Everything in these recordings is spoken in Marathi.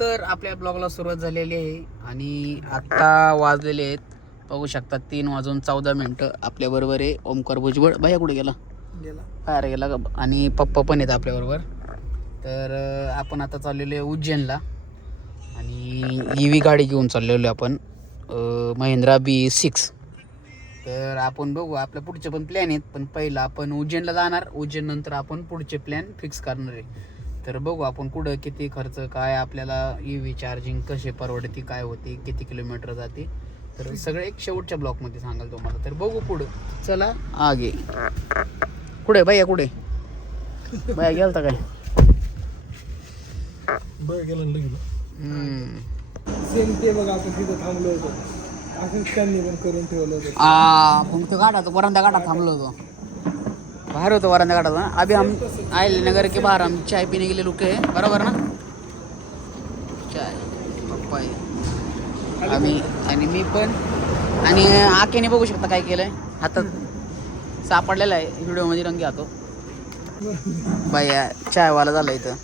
तर आपल्या ब्लॉगला सुरुवात झालेली आहे आणि आत्ता वाजलेले आहेत बघू शकता 3:14 आपल्या बरोबर आहे ओमकार भुजबळ. भैया कुठे गेला? बाहेर गेला का? आणि पप्पा पण आहेत आपल्याबरोबर. तर आपण आता चाललेलो आहे उज्जैनला आणि EV गाडी घेऊन चाललेलो आहे आपण, महिंद्रा B6. तर आपण बघू, आपल्या पुढचे पण प्लॅन आहेत, पण पहिला आपण उज्जैनला जाणार. उज्जैन नंतर आपण पुढचे प्लॅन फिक्स करणार आहे. तर बघू आपण कुठं किती खर्च, काय आपल्याला EV चार्जिंग कसे परवडते, काय होते, किती किलोमीटर जाते, तर सगळे एक शेवटच्या ब्लॉकमध्ये सांगाल तुम्हाला. तर बघू पुढं. चला आगे. कुठे भैया? कुठे भैया गेलता काय? ते बघा आपण तिथं थांबलो होतो, असंच त्यांनी पण करून ठेवलं होतं. मग तो गाडा, तो वरंदा गाडा थांबलो होतो, बाहेर होतो वरंदा गाडा. अभी हम आए नगर के बाहर, हम चाय पीने के लिए रुके हैं, बरोबर ना? चाय पप्पा आम्ही आणि मी पण. आणि आकेने बघू शकता काय केलंय, हातात सापडलेला आहे व्हिडिओमध्ये रंगी हातो. बाया चायवाला झाला इथं.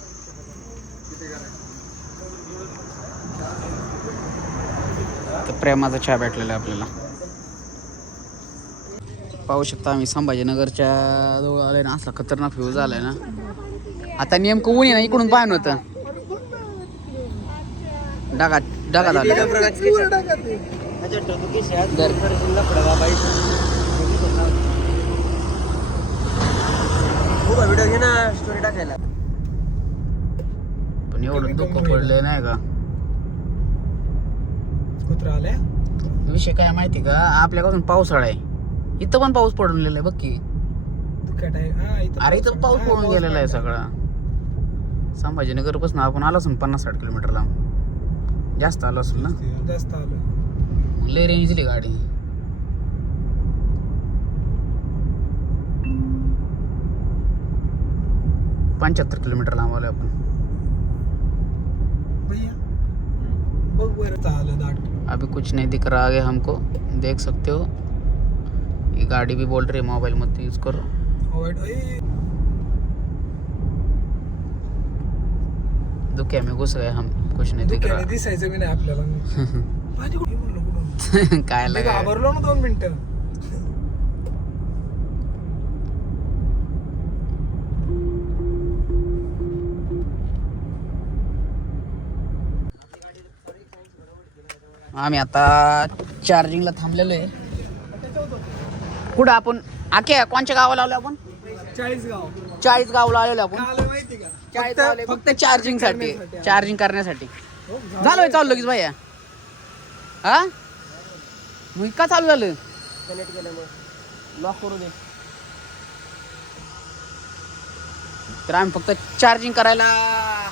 प्रेमाचा चहा भेटलेला आहे आपल्याला. पाहू शकता आम्ही संभाजीनगरच्या जवळ आलोय ना. असला खतरनाक व्ह्यू झालाय ना. आता नेमकं ऊन आहे ना, इकडून पाहणं होतं ढगात ढगात आलं. पण एवढं दुःख पडलं नाही का? कुत्रा आल्या विषय काय माहिती का, आपल्याकडून पावसाळा आहे, इथं पण पाऊस पडलेला आहे बघ की. अरे इथं पाऊस पडून गेलेला आहे सगळा. संभाजीनगर पासून आपण आलो असून 50-60 किलोमीटर लांब, जास्त आलो असेल ना. जास्त आलं, लय रेंज दिली गाडी. पंच्याहत्तर किलोमीटर लांब आलो आपण. भैया बघ बरं आलं दाट. अभी कुछ नहीं दिख रहा आगे हमको, देख सकते हो. ये गाड़ी भी बोल रही है मोबाइल मत यूज करो. दुखे में घुस गए हम, कुछ नहीं दिख रहा. दिसायचं मी नाही आपल्याला. काय लगा घाबरलो ना 2 मिनिटं. आम्ही आता चार्जिंगला थांबलेलो आहे. कुठं आपण आके कोणच्या गावाला आलो आपण? 40 गावला आलेलो आपण. माहिती का, 40 गावला फक्त चार्जिंग साठी, चार्जिंग करण्यासाठी. झालं चालू लगेच भैया? हा मग का चालू झालं? लॉक करू दे. तर आम्ही फक्त चार्जिंग करायला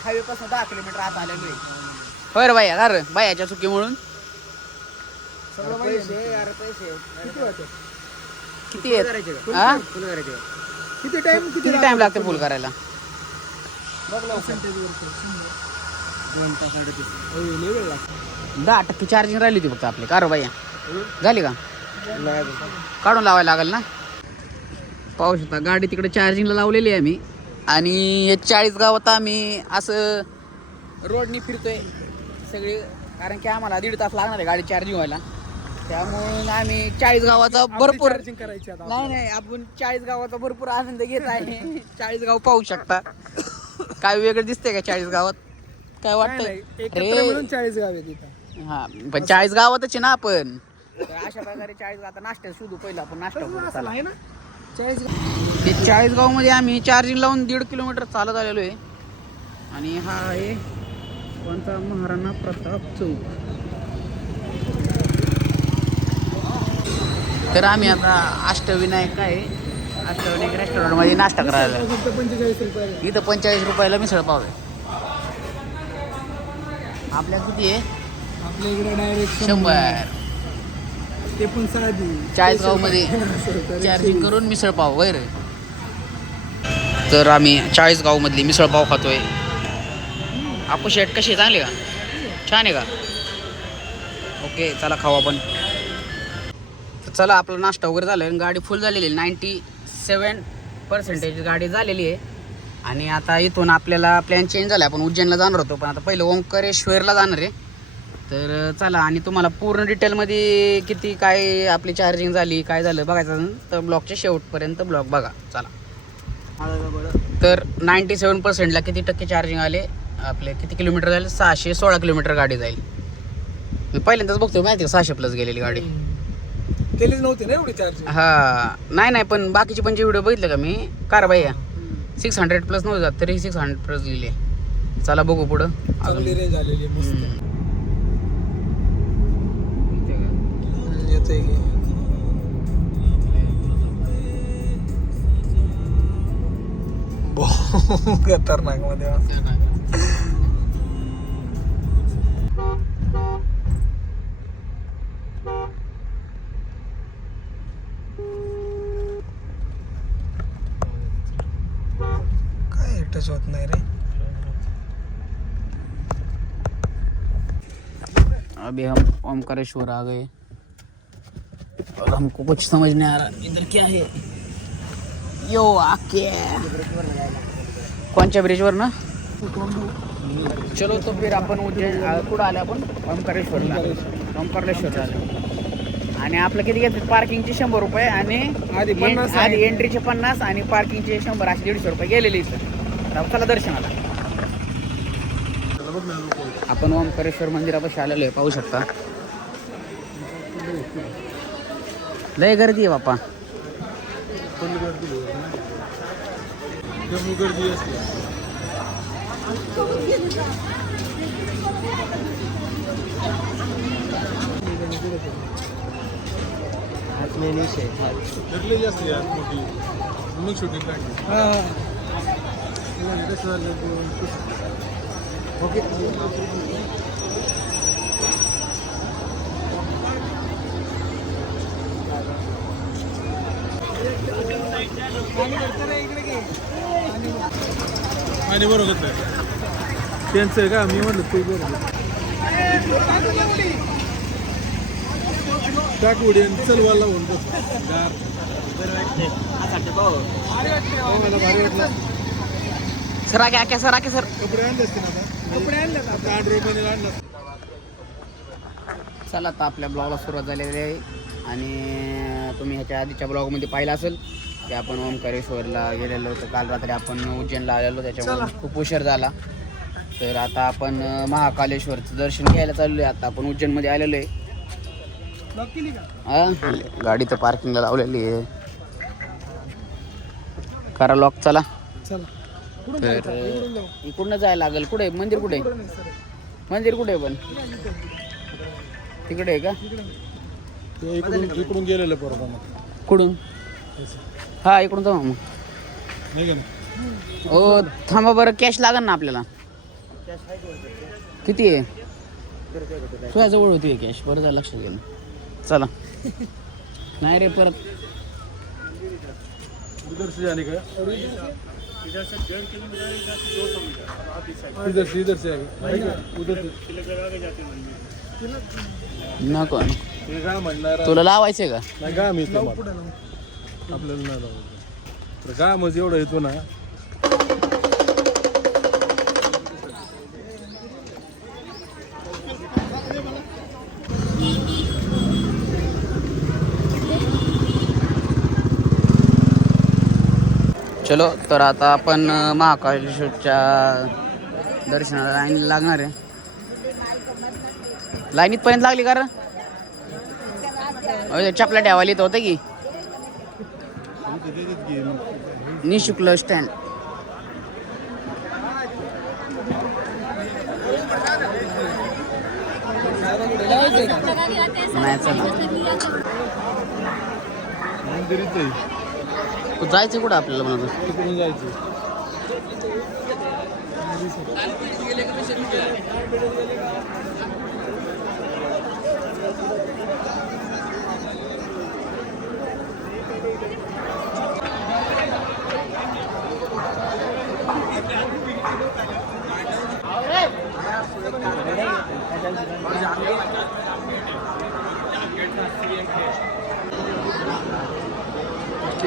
हायवे पासून 10 किलोमीटर आत आलेलो आहे. होय रे भैया, का रे भैयाच्या चुकी म्हणून पैसे किती आहेत? हा किती टाइम लागते फुल करायला? 10% चार्जिंग राहिली होती फक्त आपली. का रे भैया, झाली का? काढून लावायला लागेल ना. पाहू शकता गाडी तिकडे चार्जिंगला लावलेली आहे आम्ही. आणि हे 40 गावात आम्ही असं रोडनी फिरतोय सगळे, कारण की आम्हाला 1.5 तास लागणार आहे गाडी चार्जिंग व्हायला. त्यामुळे आम्ही 40 गावाचा भरपूर नाही आपण 40 गावाचा भरपूर आनंद घेत आहे. 40 गाव पाहू शकता. काय वेगळं दिसतंय का 40 गावात? काय वाटतंय? 40 गाव आहे तिथं. हा पण 40 गावातच आहे ना आपण. अशा प्रकारे 40 गावात नाश्ता शोधू पहिला आपण. नाश्ता आहे ना 40 गाव मध्ये आम्ही चार्जिंग लावून 1.5 किलोमीटर चालत आलेलो आहे. आणि हा आहे कोणता, महाराणा प्रताप चौक. तर आम्ही आता अष्टविनायक आहे, अष्टविनायक रेस्टॉरंटमध्ये नाश्ता करायला. 45 रुपये. इथं 45 रुपयाला मिसळ पाव आहे. आपल्या किती आहे? आपल्या इकडे डायरेक्ट 100. ते पण साधी 40 गावमध्ये चार्जिंग करून मिसळ पाव वैर. तर आम्ही 40 गावमधली मिसळ पाव खातोय. आपू शेट कशी आहे, चांगली का? छान आहे का? ओके चला खाऊ आपण. तर चला आपला नाश्ता वगैरे झाला आहे. गाडी फुल झालेली आहे, 97% गाडी झालेली आहे. आणि आता इथून आपल्याला प्लॅन चेंज झाला, आपण उज्जैनला जाणार होतो, पण आता पहिलं ओंकारेश्वरला जाणार आहे. तर चला, आणि तुम्हाला पूर्ण डिटेलमध्ये किती काय आपली चार्जिंग झाली काय झालं बघायचं तर ब्लॉगच्या शेवटपर्यंत ब्लॉग बघा. चला. तर 97%ला किती टक्के चार्जिंग आले आपले, किती किलोमीटर झाले, 616 किलोमीटर गाडी जाईल. मी पहिल्यांदाच बघतो माहिती का 600+ गेलेली गाडी. केलीच नव्हती ना एवढी चार्जिंग. हा नाही पण बाकीचे पण जे व्हिडिओ बघितले का मी कारबाई 600+ नव्हतं जात, तरी 600+ लिहिले. चला बघू पुढं. चांगली रेंज आलेली आहे, मस्त येतंय की. खतरनाक मध्ये काय टच होत नाही रे. अभी हम ओमकारेश्वर आ गए और हमको कुछ समझ नहीं आ रहा इधर क्या है. यो आके कोणच्या ब्रिजवर ना. चलो तो फिर आपण उज्जैन कुठं आले आपण ओमकारेश्वरला. ओमकारेश्वरला आले आणि आपलं किती घेतलं पार्किंगचे 100 रुपये आणि आधी 50 आधी एंट्रीचे 50 आणि पार्किंगचे 100 असे 150 रुपये गेलेले इथं. चला दर्शनाला. आपण ओमकारेश्वर मंदिरापाशी आलेलो आहे, पाहू शकता. लय गर्दी आहे बाप्पा. गर्दी असते. ओके. आणि बरोबर त्यांचं आहे का, मी म्हणलं ते बरोबर टाकूडी चलवायला म्हणतो. सरा क्या सरा के सर कपडे आणले असते ना, कपडे आणले आता 8 रुपयाने आणलं. चला आता आपल्या ब्लॉगला सुरुवात झालेली आहे आणि तुम्ही ह्याच्या आधीच्या ब्लॉगमध्ये पाहिलं असेल की आपण ओमकारेश्वरला गेलेलो होतो. काल रात्री आपण उज्जैनला आलेलो, त्याच्यामुळे खूप उशीर झाला. तर आता आपण महाकालेश्वरचं दर्शन घ्यायला चाललो आहे. आता आपण उज्जैनमध्ये आलेलो आहे. गाडी तर पार्किंगला लावलेली आहे. करा लॉक. चला. तर इकडून जायला लागेल. कुठे मंदिर, कुठे मंदिर, कुठे पण तिकडे आहे का. इकडून गेलेलं बरोबर. कुठून. हा इकडून जाऊ मग. हो थांबा बरं, कॅश लागेल ना आपल्याला. किती आहे तुझ्याजवळ होती कॅश. बरं झालं लक्षात गेलं. चला. नाही रे परत इधर से जाने का, इधर से 1.5 किलोमीटर, इधर से उधर नको ते काय म्हणणार. तुला लावायचंय का. नाही का मी आपल्याला नाही लावायचं तर काय म्हणजे एवढं येतो ना. चलो तर आता आपण महाकालेश्वरच्या दर्शनाला लाईन लागणार आहे. लाईनीत पर्यंत लागली का चपला ठेवायला येत होतं की निशुक्ल स्टँड. नाही चला जायचं कुठं आपल्याला म्हणा. तिकडून जायचं.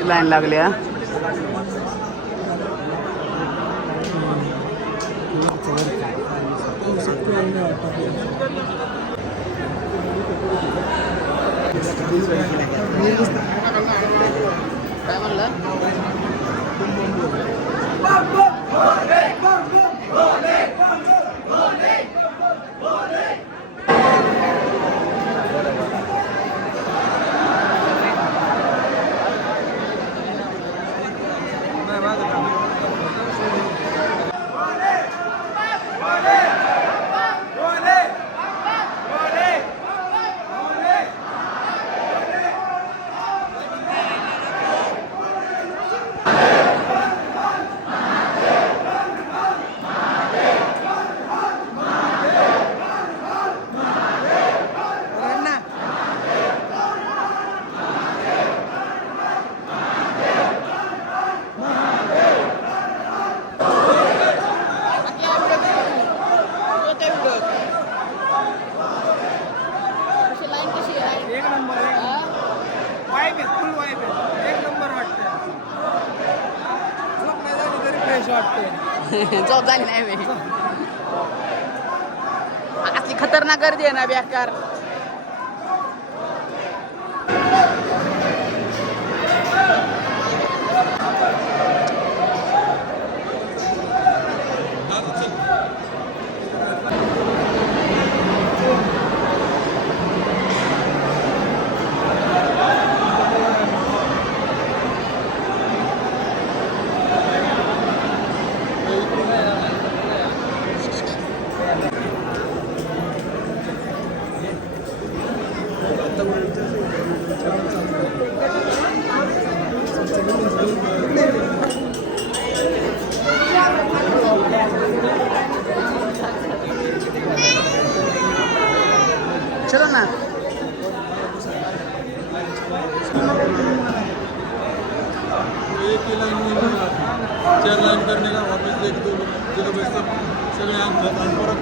लाईन लागली. काय म्हणलं? झोप झाली नाही बे. असली खतरनाक गर्दी आहे ना बेकार. चलो ना. एक ही लाइन में नहीं आती, 4 लाइन करने का वापस एक दो जगह पे सब सगळे आणि परत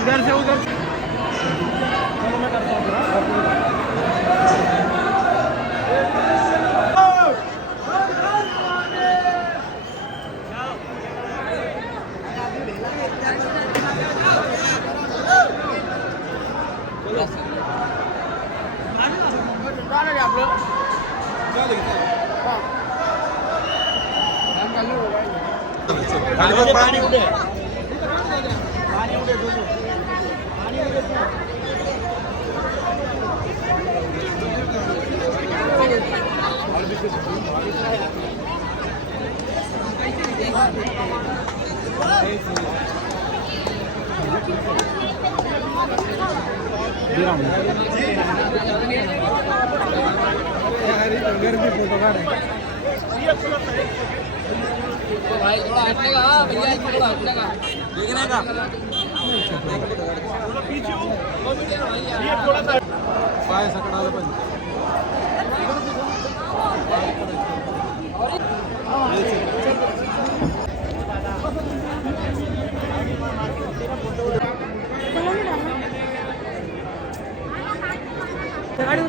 इधर से उधर चलो मैं करता हूँ. पाणी उडे गर्दी फोटो काढ. भाई थोड़ा हटने का. हाँ भैया थोड़ा हटने का. देखने का पाय सकडायला पाहिजे. गाडी